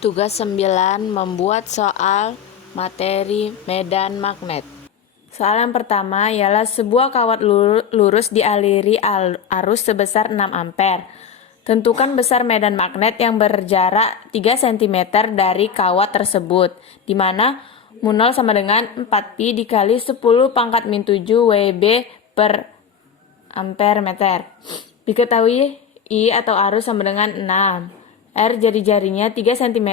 Tugas 9 membuat soal materi medan magnet. Soal yang pertama ialah sebuah kawat lurus dialiri arus sebesar 6 ampere. Tentukan besar medan magnet yang berjarak 3 cm dari kawat tersebut, di mana mu0 sama dengan 4pi dikali 10 pangkat min 7 Wb per ampere meter. Diketahui I atau arus sama dengan 6. R jari-jarinya 3 cm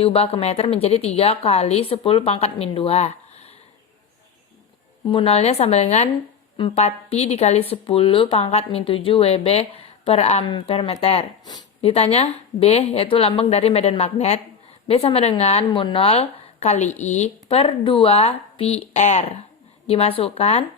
diubah ke meter menjadi 3 kali 10 pangkat min 2. Mu0-nya sama dengan 4pi dikali 10 pangkat min 7 Wb per ampere meter. Ditanya B, yaitu lambang dari medan magnet. B sama dengan mu0 kali I per 2 pi R. Dimasukkan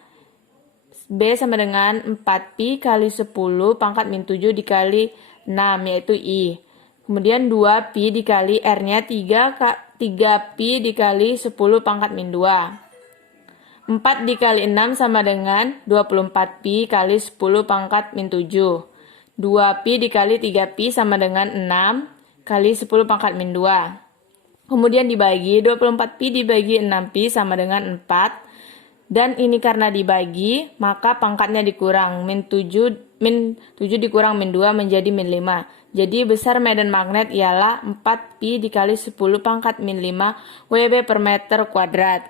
B sama dengan 4pi kali 10 pangkat min 7 dikali 6, yaitu I. Kemudian 2pi dikali R-nya 3pi dikali 10 pangkat min 2. 4 dikali 6 sama dengan 24pi kali 10 pangkat min 7. 2pi dikali 3pi sama dengan 6 kali 10 pangkat min 2. Kemudian dibagi, 24pi dibagi 6pi sama dengan 4. Dan ini karena dibagi, maka pangkatnya dikurang. Min 7 dikurang min 2 menjadi min 5. Jadi besar medan magnet ialah 4pi dikali 10 pangkat min 5 Wb per meter kuadrat.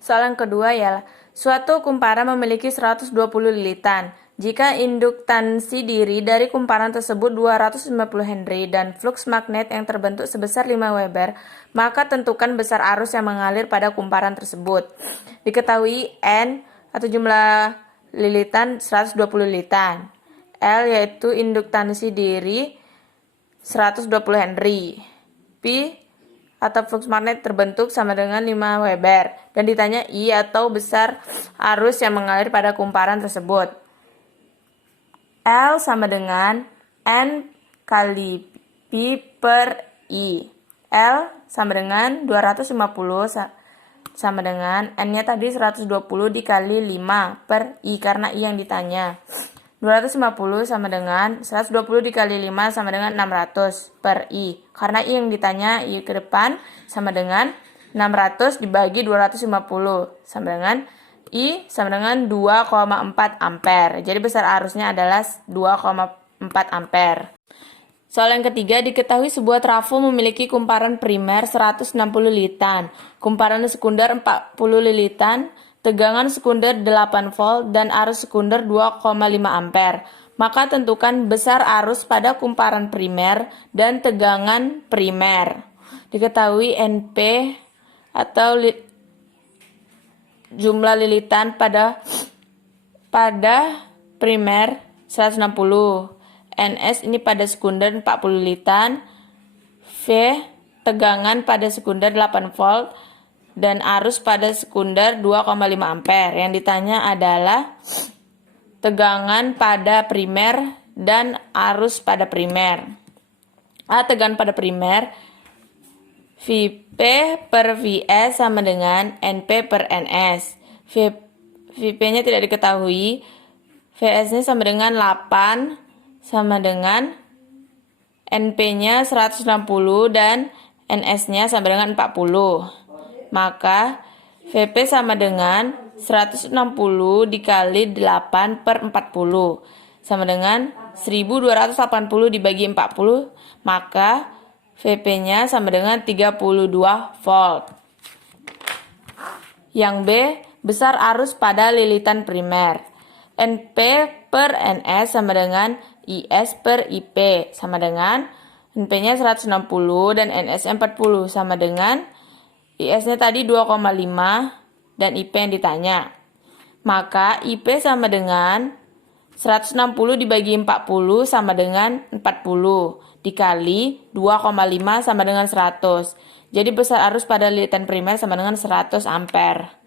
Soal yang kedua ialah suatu kumparan memiliki 120 lilitan. Jika induktansi diri dari kumparan tersebut 250 Henry dan flux magnet yang terbentuk sebesar 5 Weber, maka tentukan besar arus yang mengalir pada kumparan tersebut. Diketahui N atau jumlah lilitan 120 lilitan. L yaitu induktansi diri 120 Henry. P atau flux magnet terbentuk sama dengan 5 Weber. Dan ditanya I atau besar arus yang mengalir pada kumparan tersebut. L sama dengan N kali P per I. L sama dengan 250 sama dengan N-nya tadi 120 dikali 5 per I karena I yang ditanya. 250 sama dengan 120 dikali 5 sama dengan 600 per I. Karena I yang ditanya, I ke depan sama dengan 600 dibagi 250 sama dengan I sama dengan 2,4 ampere. Jadi besar arusnya adalah 2,4 ampere. Soal yang ketiga, diketahui sebuah trafo memiliki kumparan primer 160 lilitan, kumparan sekunder 40 lilitan, tegangan sekunder 8 volt, dan arus sekunder 2,5 ampere. Maka tentukan besar arus pada kumparan primer dan tegangan primer. Diketahui NP atau jumlah lilitan pada primer 160. NS ini pada sekunder 40 lilitan. V tegangan pada sekunder 8 volt dan arus pada sekunder 2,5 ampere. Yang ditanya adalah tegangan pada primer dan arus pada primer. Tegangan pada primer Vp per Vs sama dengan Np per Ns. Vp-nya tidak diketahui. Vs-nya sama dengan 8 sama dengan Np-nya 160 dan Ns-nya sama dengan 40. Maka Vp sama dengan 160 dikali 8 per 40 sama dengan 1280 dibagi 40, maka Vp-nya sama dengan 32 volt. Yang B, besar arus pada lilitan primer. Np per Ns sama dengan Is per Ip sama dengan Np-nya 160 dan Ns-nya 40 sama dengan Is-nya tadi 2,5 dan Ip yang ditanya. Maka Ip sama dengan 160 dibagi 40 sama dengan 40 dikali 2,5 sama dengan 100. Jadi besar arus pada lilitan primer sama dengan 100 ampere.